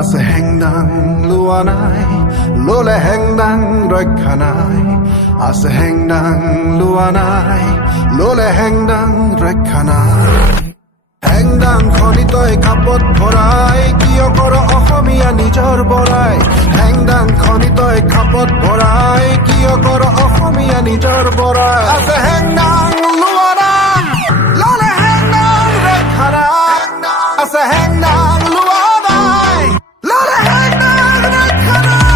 আছে হেংদাং লোৱা নাই ললে হেংদাং ৰক্ষা নাই আছে হেংদাং লোৱা নাই ললে হেংদাং ৰক্ষা নাই হেংদাং খনি তই খাপত ভৰাই কিয় কৰ অসমীয়া নিজৰ বৰাই হেংদাং খনি তই খাপত ভৰাই কিয় কৰ অসমীয়া নিজৰ বৰাই আছে হেংদাং লোৱা নাই ললে হেংদাং ৰক্ষা নাই আছে হেংদাং লোৱা নাই ললে হেংদাং ৰক্ষা নাই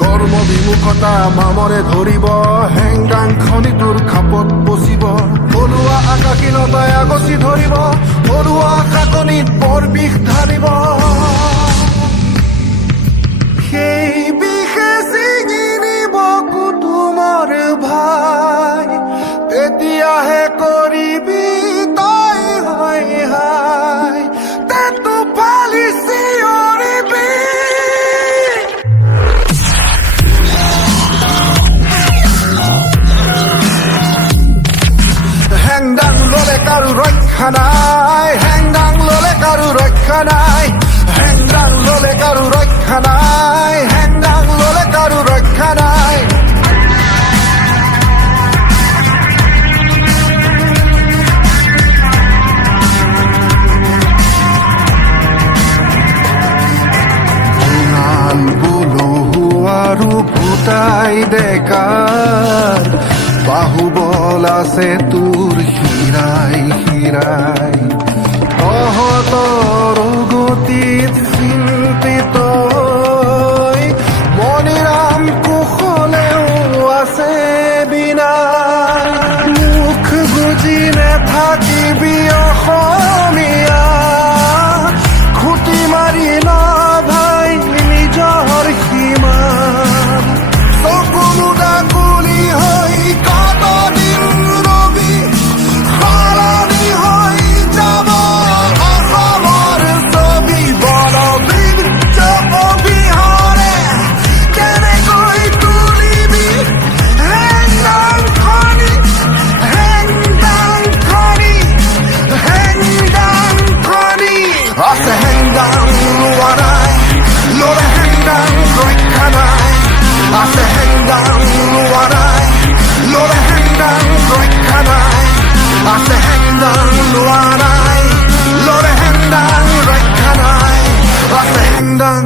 কৰ্মবিমুখতা মামৰে ধৰিব হেংদাং খনি তোৰ খাপত বচিব থলুৱা আকাশীলতাই আগচি ধৰিব থলুৱা কাকনিত বৰ বিষ ঢালিব সেই বিষে ছিঙি নিব কুটুমৰ ভাই তেতিয়াহে কৰিবি তই হাই হাই তেতো ফালি চিঞৰিবি হেংদাং ললে কাৰো ৰক্ষা নাই হেংদাং ললে কাৰো ৰক্ষা নাই হেংদাং ললে কাৰো ৰক্ষা নাই হেংদাং ললে কাৰো ৰক্ষা নাই নাল বলহু আৰু ভুটাই ডেকাৰ বাহুবল আছে তোৰ হিৰাই হিৰাই তহঁতৰ গতিত চিন্তিত মণিৰাম কুশলেও আছে বিনা মুখ গুজি নেথাকিবি অসমীয়া খুটি মাৰি ভাই নিজৰ সীমা চকুলো ডাকুলি হৈ কতদিন ৰবি সলনি হৈ যাব অসমৰ ছবি বলবৃদ্ধ অবিহনে কেনেকৈ তুলিবি হেংদাং খনি হেংদাং খনি হেংদাং খনি আছে হেংদাং লোৱা নাই ললে হেংদাং ৰক্ষা নাই আছে হেংদাং লোৱা নাই ললে হেংদাং ৰক্ষা নাই আছে হেংদাং লোৱা নাই ললে হেংদাং ৰক্ষা নাই আছে হেংদাং